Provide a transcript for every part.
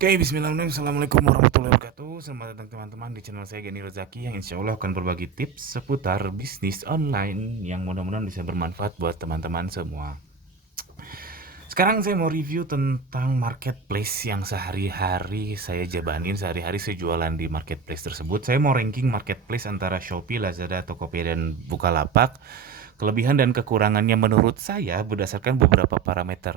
Oke, bismillahirrahmanirrahim. Assalamualaikum warahmatullahi wabarakatuh. Selamat datang teman-teman di channel saya Gani Rozaki yang insya Allah akan berbagi tips seputar bisnis online yang mudah-mudahan bisa bermanfaat buat teman-teman semua. Sekarang saya mau review tentang marketplace yang sehari-hari saya jabanin, sehari-hari saya jualan di marketplace tersebut. Saya mau ranking marketplace antara Shopee, Lazada, Tokopedia, dan Bukalapak. Kelebihan dan kekurangannya menurut saya berdasarkan beberapa parameter.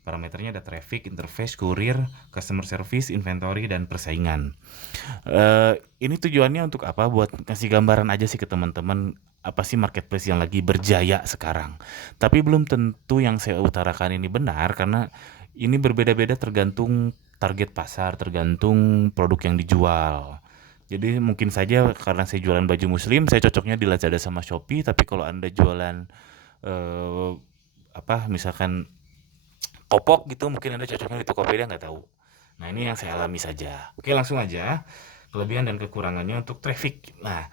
Parameternya ada traffic, interface, kurir, customer service, inventory, dan persaingan. Ini tujuannya untuk apa? Buat kasih gambaran aja sih ke teman-teman apa sih marketplace yang lagi berjaya sekarang. Tapi belum tentu yang saya utarakan ini benar karena ini berbeda-beda tergantung target pasar, tergantung produk yang dijual. Jadi mungkin saja karena saya jualan baju muslim, saya cocoknya di Lazada sama Shopee, tapi kalau Anda jualan eh, misalkan popok gitu mungkin Anda cocoknya di Tokopedia, nggak tahu. Nah, ini yang saya alami saja. Oke, langsung aja. Kelebihan dan kekurangannya untuk traffic. Nah,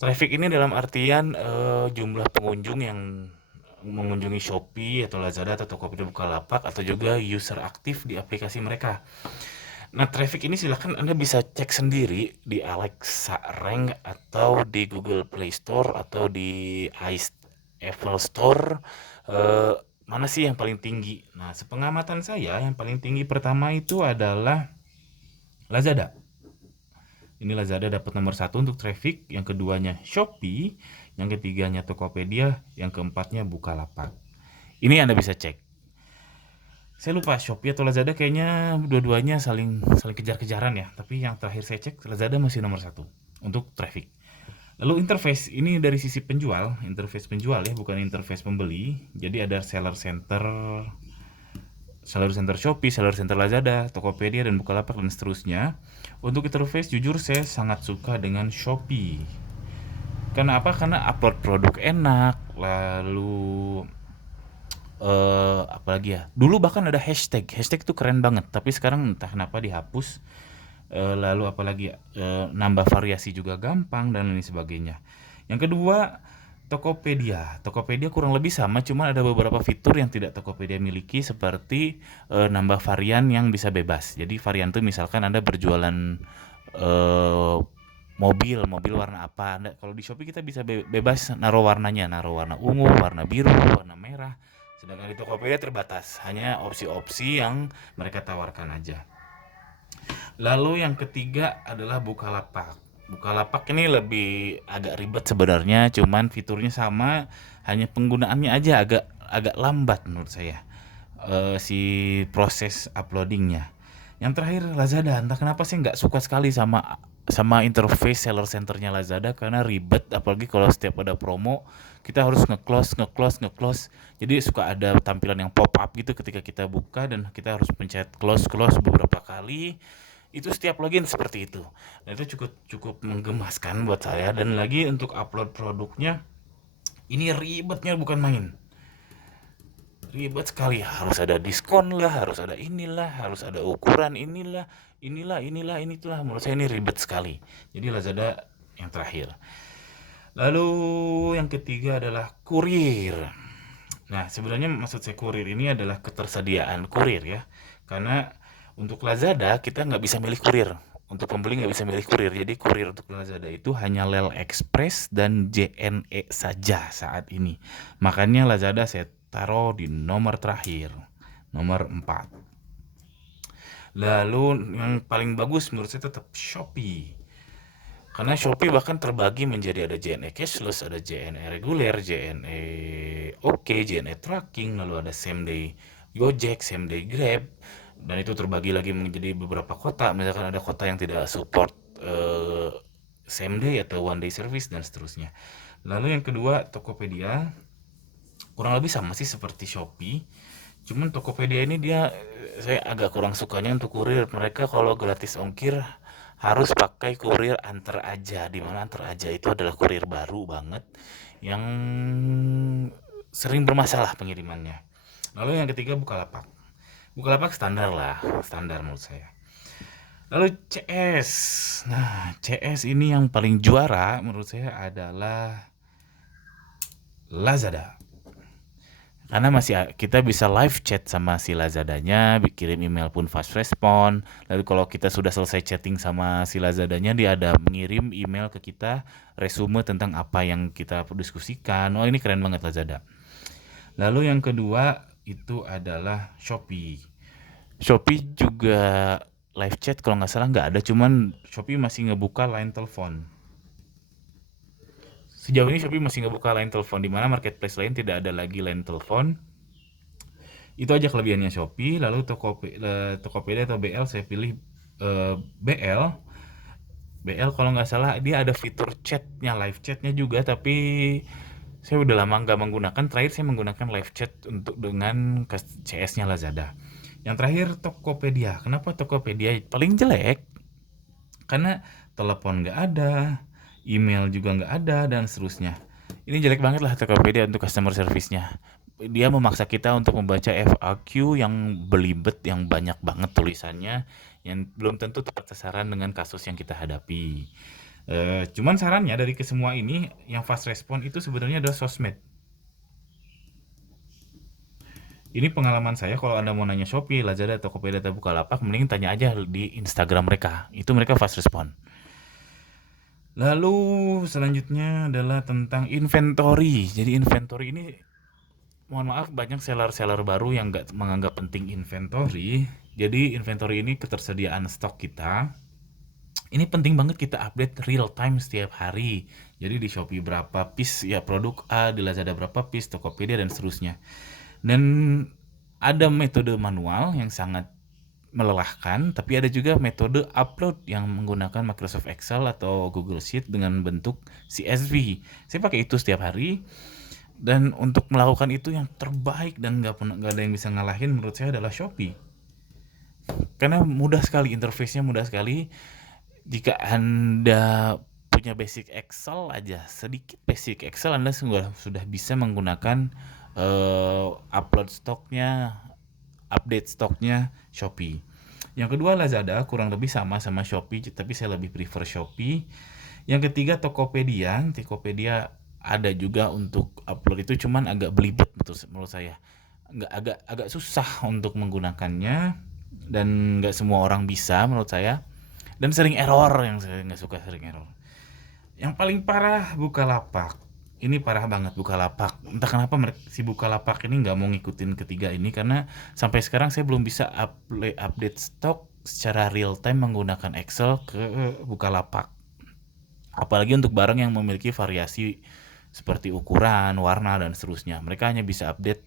traffic ini dalam artian jumlah pengunjung yang mengunjungi Shopee atau Lazada atau Tokopedia Bukalapak atau juga user aktif di aplikasi mereka. Nah, traffic ini silakan Anda bisa cek sendiri di Alexa Rank atau di Google Play Store atau di Apple Store. Eh, Mana sih yang paling tinggi? Nah, sepengamatan saya yang paling tinggi pertama itu adalah Lazada. Ini Lazada dapat nomor satu untuk traffic, yang keduanya Shopee, yang ketiganya Tokopedia, yang keempatnya Bukalapak. Ini Anda bisa cek. Saya lupa Shopee atau Lazada kayaknya dua-duanya saling saling kejar-kejaran ya. Tapi yang terakhir saya cek Lazada masih nomor satu untuk traffic. Lalu interface ini dari sisi penjual, interface penjual ya, bukan interface pembeli. Jadi ada seller center Shopee, seller center Lazada, Tokopedia, dan Bukalapak, dan seterusnya. Untuk interface, jujur saya sangat suka dengan Shopee. Karena apa? Karena upload produk enak, lalu apalagi ya? Dulu bahkan ada hashtag, hashtag itu keren banget. Tapi sekarang entah kenapa dihapus. Lalu apalagi ya? Nambah variasi juga gampang dan lain sebagainya. Yang kedua, Tokopedia. Tokopedia kurang lebih sama, cuma ada beberapa fitur yang tidak Tokopedia miliki seperti nambah varian yang bisa bebas. Jadi varian itu misalkan Anda berjualan eh, mobil warna apa. Kalau di Shopee kita bisa bebas naruh warnanya, naruh warna ungu, warna biru, warna merah. Sedangkan di Tokopedia terbatas, hanya opsi-opsi yang mereka tawarkan aja. Lalu yang ketiga adalah Bukalapak. Bukalapak ini lebih agak ribet sebenarnya, cuman fiturnya sama, hanya penggunaannya aja agak agak lambat menurut saya. Si proses uploadingnya. Yang terakhir Lazada, entah kenapa sih nggak suka sekali sama sama interface seller centernya Lazada karena ribet, apalagi kalau setiap ada promo kita harus ngeclose. Jadi suka ada tampilan yang pop up gitu ketika kita buka dan kita harus pencet close beberapa kali. Itu setiap login seperti itu. Nah, itu cukup cukup menggemaskan buat saya, dan lagi untuk upload produknya ini ribetnya bukan main. Ribet sekali, harus ada diskon lah, harus ada inilah, harus ada ukuran inilah, ini itulah. Menurut saya ini ribet sekali. Jadi Lazada yang terakhir. Lalu yang ketiga adalah kurir. Nah, sebenarnya maksud saya kurir ini adalah ketersediaan kurir ya. Karena untuk Lazada kita nggak bisa milih kurir. Untuk pembeli nggak bisa milih kurir. Jadi kurir untuk Lazada itu hanya Lel Express dan JNE saja saat ini. Makanya Lazada saya taruh di nomor terakhir, nomor 4. Lalu yang paling bagus menurut saya tetap Shopee. Karena Shopee bahkan terbagi menjadi ada JNE cashless, ada JNE reguler, JNE oke, JNE tracking, lalu ada same day Gojek, same day Grab, dan itu terbagi lagi menjadi beberapa kota. Misalkan ada kota yang tidak support same day atau one day service dan seterusnya. Lalu yang kedua Tokopedia, kurang lebih sama sih seperti Shopee. Cuman Tokopedia ini dia saya agak kurang sukanya untuk kurir. Mereka kalau gratis ongkir harus pakai kurir antar aja. Di mana antar aja itu adalah kurir baru banget yang sering bermasalah pengirimannya. Lalu yang ketiga Bukalapak. Bukalapak standar lah, standar menurut saya. Lalu CS. Nah, CS ini yang paling juara menurut saya adalah Lazada. Karena kita bisa live chat sama si Lazadanya, kirim email pun fast respon. Lalu kalau kita sudah selesai chatting sama si Lazadanya, dia ada mengirim email ke kita resume tentang apa yang kita diskusikan. Oh, ini keren banget Lazada. Lalu yang kedua itu adalah Shopee. Shopee juga live chat kalau nggak salah nggak ada, cuman Shopee masih ngebuka line telepon. Sejauh ini Shopee masih ngebuka line telepon, di mana marketplace lain tidak ada lagi line telepon. Itu aja kelebihannya Shopee. Lalu Tokopedia atau BL saya pilih BL. BL kalau nggak salah dia ada fitur chatnya, live chatnya juga, tapi saya udah lama nggak menggunakan. Terakhir saya menggunakan live chat untuk dengan CS-nya Lazada. Yang terakhir Tokopedia. Kenapa Tokopedia paling jelek? Karena telepon nggak ada, email juga nggak ada, dan seterusnya. Ini jelek banget lah Tokopedia untuk customer service-nya. Dia memaksa kita untuk membaca FAQ yang belibet, yang banyak banget tulisannya, yang belum tentu tepat sasaran dengan kasus yang kita hadapi. Cuman sarannya dari kesemua ini, yang fast respon itu sebenarnya adalah sosmed. Ini pengalaman saya, kalau Anda mau nanya Shopee, Lazada, Tokopedia, atau Bukalapak, mending tanya aja di Instagram mereka. Itu mereka fast respon. Lalu selanjutnya adalah tentang inventory. Jadi inventory ini, mohon maaf, banyak seller-seller baru yang nggak menganggap penting inventory. Jadi inventory ini ketersediaan stok kita. Ini penting banget kita update real time setiap hari. Jadi di Shopee berapa piece ya produk A, di Lazada berapa piece, Tokopedia, dan seterusnya. Dan ada metode manual yang sangat melelahkan, tapi ada juga metode upload yang menggunakan Microsoft Excel atau Google Sheet dengan bentuk CSV. Saya pakai itu setiap hari, dan untuk melakukan itu yang terbaik dan nggak ada yang bisa ngalahin menurut saya adalah Shopee. Karena mudah sekali, interface-nya mudah sekali. Jika Anda punya basic Excel aja, sedikit basic Excel, Anda sudah bisa menggunakan upload stoknya, update stoknya Shopee. Yang kedua Lazada, kurang lebih sama Shopee, tapi saya lebih prefer Shopee. Yang ketiga Tokopedia. Tokopedia ada juga untuk upload, itu cuman agak belibet betul menurut saya. Agak susah untuk menggunakannya, dan nggak semua orang bisa menurut saya. Dan sering error, yang saya nggak suka, sering error. Yang paling parah Bukalapak. Ini parah banget Bukalapak. Entah kenapa si Bukalapak ini nggak mau ngikutin ketiga ini, karena sampai sekarang saya belum bisa update stok secara real time menggunakan Excel ke Bukalapak. Apalagi untuk barang yang memiliki variasi seperti ukuran, warna, dan seterusnya. Mereka hanya bisa update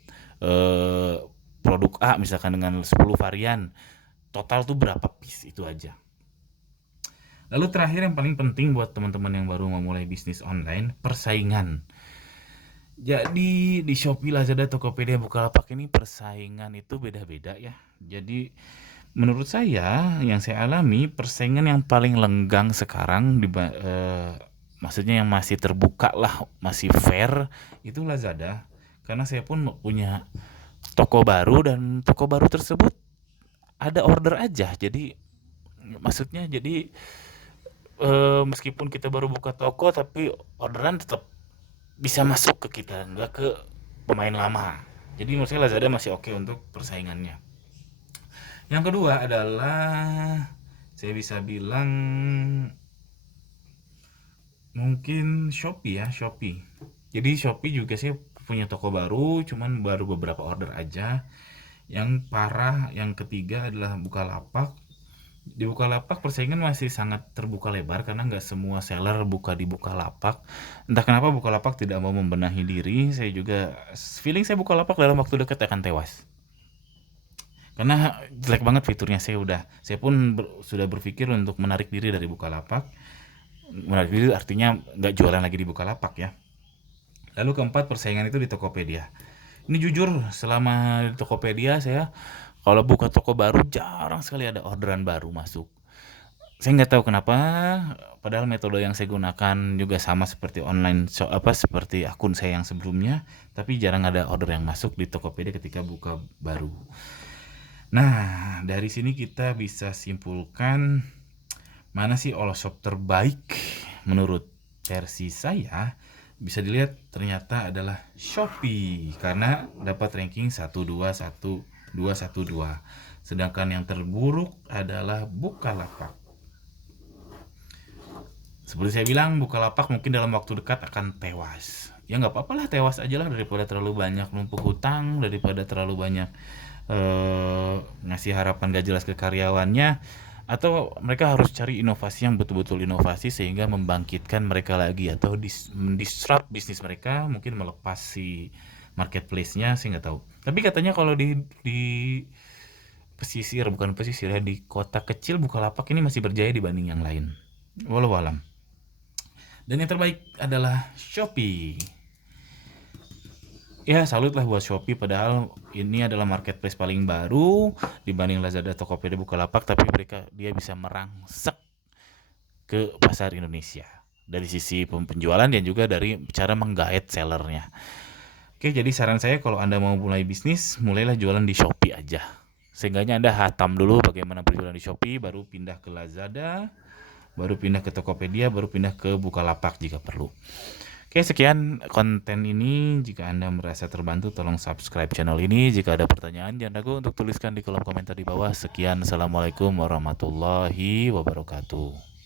produk A misalkan dengan 10 varian. Total tuh berapa piece, itu aja. Lalu terakhir yang paling penting buat teman-teman yang baru memulai bisnis online, persaingan. Jadi di Shopee, Lazada, Tokopedia, Bukalapak ini persaingan itu beda-beda ya. Jadi menurut saya, yang saya alami, persaingan yang paling lenggang sekarang maksudnya yang masih terbuka lah, masih fair, itu Lazada. Karena saya pun punya toko baru, dan toko baru tersebut ada order aja. Jadi maksudnya, jadi meskipun kita baru buka toko, tapi orderan tetap bisa masuk ke kita, nggak ke pemain lama. Jadi menurut saya Lazada masih oke untuk persaingannya. Yang kedua adalah, saya bisa bilang mungkin Shopee ya, Shopee. Jadi Shopee juga sih punya toko baru, cuman baru beberapa order aja. Yang parah yang ketiga adalah Bukalapak. Di Bukalapak persaingan masih sangat terbuka lebar, karena nggak semua seller buka di Bukalapak. Entah kenapa Bukalapak tidak mau membenahi diri. Saya juga feeling saya Bukalapak dalam waktu dekat akan tewas. Karena jelek banget fiturnya. Saya pun sudah berpikir untuk menarik diri dari Bukalapak. Menarik diri artinya nggak jualan lagi di Bukalapak ya. Lalu keempat, persaingan itu di Tokopedia. Ini jujur, selama di Tokopedia saya kalau buka toko baru jarang sekali ada orderan baru masuk. Saya nggak tahu kenapa, padahal metode yang saya gunakan juga sama seperti online seperti akun saya yang sebelumnya, tapi jarang ada order yang masuk di Tokopedia ketika buka baru. Nah, dari sini kita bisa simpulkan mana sih all shop terbaik menurut versi saya. bisa dilihat ternyata adalah Shopee karena dapat ranking 121 212. Sedangkan yang terburuk adalah Bukalapak. Seperti saya bilang, Bukalapak mungkin dalam waktu dekat akan tewas. Ya nggak apa-apa lah, tewas aja lah daripada terlalu banyak numpuk hutang, daripada terlalu banyak ngasih harapan gak jelas ke karyawannya. Atau mereka harus cari inovasi yang betul-betul inovasi sehingga membangkitkan mereka lagi, atau disrupt bisnis mereka, mungkin melepas si marketplace-nya, sih nggak tahu. Tapi katanya kalau di pesisir, bukan pesisir ya, di kota kecil, Bukalapak ini masih berjaya dibanding yang lain. Walau alam. Dan yang terbaik adalah Shopee. Ya salut lah buat Shopee, padahal ini adalah marketplace paling baru dibanding Lazada, Tokopedia, Bukalapak, tapi dia bisa merangsek ke pasar Indonesia dari sisi penjualan dan juga dari cara menggait sellernya. Oke, jadi saran saya kalau Anda mau mulai bisnis, mulailah jualan di Shopee aja. Seenggaknya Anda hatam dulu bagaimana berjualan di Shopee, baru pindah ke Lazada, baru pindah ke Tokopedia, baru pindah ke Bukalapak jika perlu. Oke, sekian konten ini. Jika Anda merasa terbantu, tolong subscribe channel ini. Jika ada pertanyaan, jangan ragu untuk tuliskan di kolom komentar di bawah. Sekian, assalamualaikum warahmatullahi wabarakatuh.